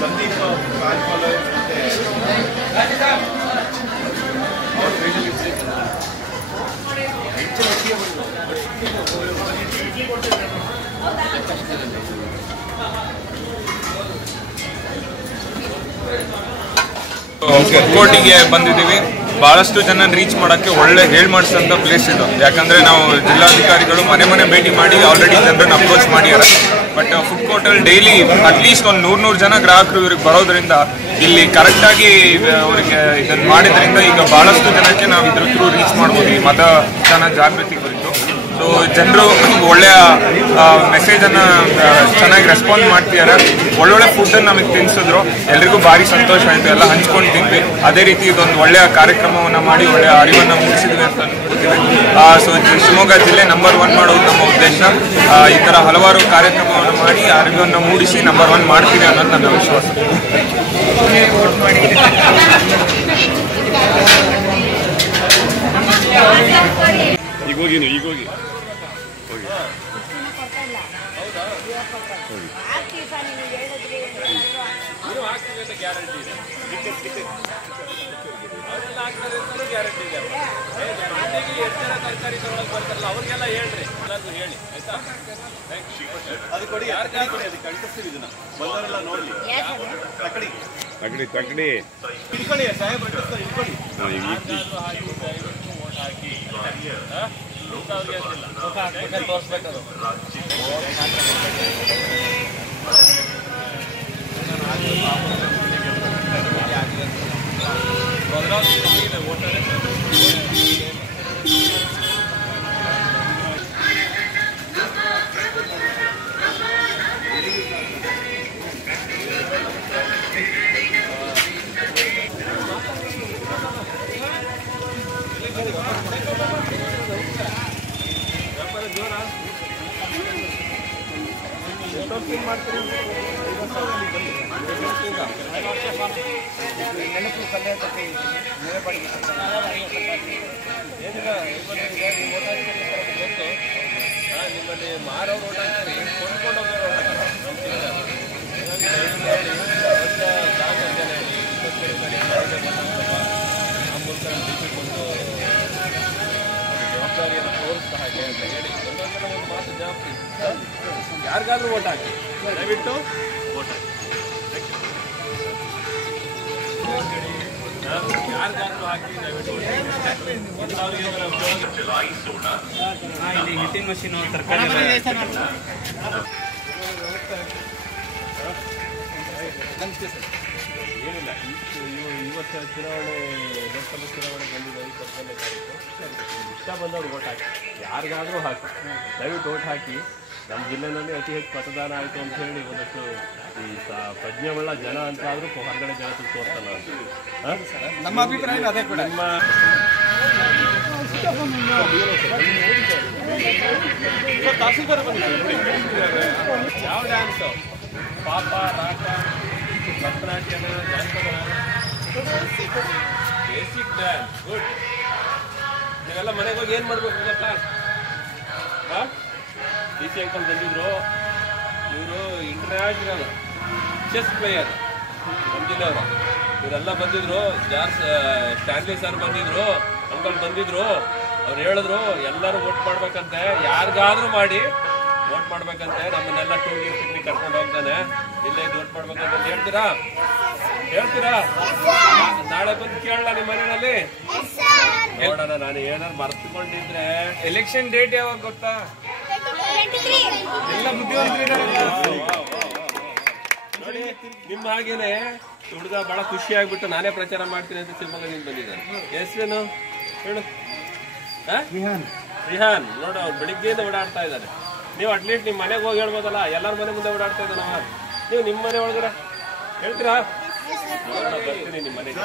ಸಂದೀಪ್ ರಾಜ್ಪಾಲ್ ಕೋಟಿಗೆ ಬಂದಿದ್ದೀವಿ. ಬಹಳಷ್ಟು ಜನ ರೀಚ್ ಮಾಡೋಕ್ಕೆ ಒಳ್ಳೆ ಹೇಳ್ ಮಾಡಿಸೋಂಥ ಪ್ಲೇಸ್ ಇದು. ಯಾಕಂದರೆ ನಾವು ಜಿಲ್ಲಾಧಿಕಾರಿಗಳು ಮನೆ ಭೇಟಿ ಮಾಡಿ ಆಲ್ರೆಡಿ ಜನರನ್ನು ಅಪ್ರೋಚ್ ಮಾಡಿದ್ದಾರೆ. ಬಟ್ ಫುಡ್ ಕೋರ್ಟಲ್ಲಿ ಡೈಲಿ ಅಟ್ಲೀಸ್ಟ್ ಒಂದು 100 ಜನ ಗ್ರಾಹಕರು ಇವ್ರಿಗೆ ಬರೋದ್ರಿಂದ ಇಲ್ಲಿ ಕರೆಕ್ಟಾಗಿ ಅವರಿಗೆ ಇದನ್ನು ಮಾಡಿದ್ರಿಂದ ಈಗ ಬಹಳಷ್ಟು ಜನಕ್ಕೆ ನಾವು ಇದ್ರ ಥ್ರೂ ರೀಚ್ ಮಾಡ್ಬೋದು ಈ ಮತದಾನ ಜಾಗೃತಿ ಕುರಿತು. ಸೊ ಜನರು ಒಳ್ಳೆಯ ಮೆಸೇಜನ್ನು ಚೆನ್ನಾಗಿ ರೆಸ್ಪಾನ್ಸ್ ಮಾಡ್ತಿದ್ದಾರೆ. ಒಳ್ಳೊಳ್ಳೆ ಫುಡ್ಡನ್ನು ನಮಗೆ ತಿನ್ನಿಸಿದ್ರು, ಎಲ್ರಿಗೂ ಭಾರಿ ಸಂತೋಷ ಆಯಿತು. ಎಲ್ಲ ಹಂಚ್ಕೊಂಡು ತಿಂದ್ವಿ. ಅದೇ ರೀತಿ ಇದೊಂದು ಒಳ್ಳೆಯ ಕಾರ್ಯಕ್ರಮವನ್ನು ಮಾಡಿ ಒಳ್ಳೆಯ ಅರಿವನ್ನು ಮೂಡಿಸಿದ್ವಿ ಅಂತ ಅನ್ಕೋತೀವಿ. ಸೊ ಶಿವಮೊಗ್ಗ ಜಿಲ್ಲೆ ನಂಬರ್ 1 ಮಾಡೋದು ನಮ್ಮ ಉದ್ದೇಶ. ಈ ಥರ ಹಲವಾರು ಕಾರ್ಯಕ್ರಮವನ್ನು ಮಾಡಿ ಅರಿವನ್ನು ಮೂಡಿಸಿ ನಂಬರ್ 1 ಮಾಡ್ತೀವಿ ಅನ್ನೋದು ನನ್ನ ವಿಶ್ವಾಸ. ಈಗ ಹೋಗಿ ಗ್ಯಾರಂಟಿ ಇದೆ. ಅವರೆಲ್ಲ ಆಗ್ತಾರೆ ಅಂತ ಗ್ಯಾರಂಟಿ ಇದೆ. ಎಷ್ಟು ಜನ ತರಕಾರಿ ತಗೊಳಕ್ ಬರ್ತಾರಲ್ಲ ಅವ್ರಿಗೆಲ್ಲ ಹೇಳ್ರಿ, ಎಲ್ಲರಿಗೂ ಹೇಳಿ ಆಯ್ತಾ. ಅದು ಕೊಡಿ, ಯಾರು ಕೊಡಿ, ಅದಕ್ಕೆ ಕಳಿಸ್ತೀವಿ. ಇದನ್ನ ಬಂದವರೆಲ್ಲ ನೋಡ್ಲಿ. ತಗಡಿ ಇಟ್ಕೊಳ್ಳಿ ಸಾಹೇಬ್ರು, ಇಟ್ಕೊಳ್ಳಿ. ಹಾಕಿ ತೋರಿಸ್ಬೇಕದು. ನಿಮ್ಮಲ್ಲಿ ಮಾರೋರು ಓಟ್ ಹಾಕ್ತಾರೆ, ಕೊಂಡ್ಕೊಂಡು ಹೋಗೋರು ಓಟ್ ಹಾಕ್ತಾರೆ. ಆ ಮೂಲಕ ಒಂದು ಜವಾಬ್ದಾರಿಯನ್ನು ತೋರಿಸ್ತಾ ಹಾಗೆ ಅಂತ ಹೇಳಿ ಒಂದು ಮಾತು ಜವಾಬ್ದಾರಿ. ಯಾರಿಗಾದ್ರೂ ಓಟ್ ಹಾಕಿ, ದಯವಿಟ್ಟು ಓಟ್ ಹಾಕಿ. ಯಾರಿಗಾದ್ರೂ ಹಾಕಿ, ದಯವಿಟ್ಟು ಇಲ್ಲಿ ಹಿಟ್ಟಿಂಗ್ ಮಷೀನ್ ತರಕಾರಿ ಏನಿಲ್ಲ. ಇವತ್ತು ಚುನಾವಣೆ, ಲೋಕಸಭೆ ಚುನಾವಣೆ ಬಂದಿದೆ 21ನೇ ತಾರೀಕು. ಇಷ್ಟ ಬಂದವ್ರು ಓಟ್ ಹಾಕಿ, ಯಾರಿಗಾದ್ರೂ ಹಾಕಿ, ದಯವಿಟ್ಟು ಓಟ್ ಹಾಕಿ. ನಮ್ಮ ಜಿಲ್ಲೆಯಲ್ಲಿ ಅತಿ ಹೆಚ್ಚು ಮತದಾನ ಆಯಿತು ಅಂತ ಹೇಳಿ ಒಂದಷ್ಟು ಈ ಪ್ರಜ್ಞೆಗಳ ಜನ ಅಂತ ಆದರೂ ಹೊರಗಡೆ ಜಗತ್ತಿಗೆ ತೋರ್ತಾನ ಅಂತ ನಮ್ಮ ಅಭಿಪ್ರಾಯ. ಅದೇ ಕೂಡ ನಿಮ್ಮ ತಹಸೀಲ್ದಾರ್ ಬಂದಿದ್ದಾರೆ. ಯಾವ ಡ್ಯಾನ್ಸು? ಪಾಪ, ರಾಟ, ಭರತನಾಟ್ಯನ, ಜಾನಪದ, ಬೇಸಿಕ್ ಡ್ಯಾನ್ಸ್. ಗುಡ್. ನೀವೆಲ್ಲ ಮನೆಗೆ ಹೋಗಿ ಏನು ಮಾಡಬೇಕು ಗೊತ್ತಾ? ಡಿ ಸಿ ಅಂಕಲ್ ಬಂದಿದ್ರು. ಇವರು ಇಂಟರ್ನ್ಯಾಷನಲ್ ಚೆಸ್ ಪ್ಲೇಯರ್ ನಮ್ಮ ಜಿಲ್ಲೆಯವರು. ಇವರೆಲ್ಲ ಬಂದಿದ್ರು. ಸ್ಟ್ಯಾನ್ಲಿ ಸರ್ ಬಂದಿದ್ರು, ಅಂಕಲ್ ಬಂದಿದ್ರು. ಅವ್ರು ಹೇಳಿದ್ರು ಎಲ್ಲರೂ ವೋಟ್ ಮಾಡ್ಬೇಕಂತೆ, ಯಾರಿಗಾದ್ರೂ ಮಾಡಿ ವೋಟ್ ಮಾಡ್ಬೇಕಂತೆ. ನಮ್ಮನ್ನೆಲ್ಲ ಟೂರಿಗೆ ಪಿಕ್ನಿಕ್ ಕರ್ಕೊಂಡು ಹೋಗ್ತಾನೆ. ಇಲ್ಲೇ ವೋಟ್ ಮಾಡ್ಬೇಕಂತ ಹೇಳ್ತೀರಾ? ನಾಳೆ ಬಂದು ಕೇಳಲ್ಲ ನಿಮ್ಮ ಮನೆಯಲ್ಲಿ? ನೋಡೋಣ. ನಾನು ಏನಾದ್ರು ಮರ್ತ್ಕೊಂಡಿದ್ರೆ ಎಲೆಕ್ಷನ್ ಡೇಟ್ ಯಾವಾಗ ಗೊತ್ತಾ? ಎಲ್ಲ ಬುದ್ಧಿವಂತರಿದ್ದಾರೆ ನೋಡಿ. ನಿಮ್ಮ ಹಾಗೇನೆ ಹುಡುಗ ಬಹಳ ಖುಷಿ ಆಗ್ಬಿಟ್ಟು ನಾನೇ ಪ್ರಚಾರ ಮಾಡ್ತೀನಿ ಅಂತ ಶಿವಮೊಗ್ಗದಿಂದ ಬಂದಿದ್ದಾನೆ. ಹೆಸರೇನು ಹೇಳು? ರಿಹಾನ್. ನೋಡು, ಅವ್ರು ಬೆಳಿಗ್ಗೆಯಿಂದ ಓಡಾಡ್ತಾ ಇದ್ದಾರೆ. ನೀವು ಅಟ್ಲೀಸ್ಟ್ ನಿಮ್ಮ ಮನೆಗೆ ಹೋಗಿ ಹೇಳ್ಬೋದಲ್ಲ. ಎಲ್ಲರ ಮನೆ ಮುಂದೆ ಓಡಾಡ್ತಾ ಇದ್ದಾನವ. ನೀವು ನಿಮ್ಮ ಮನೆ ಒಳಗಡೆ ಹೇಳ್ತೀರಾ? ಬರ್ತೀನಿ ನಿಮ್ಮ ಮನೆಗೆ.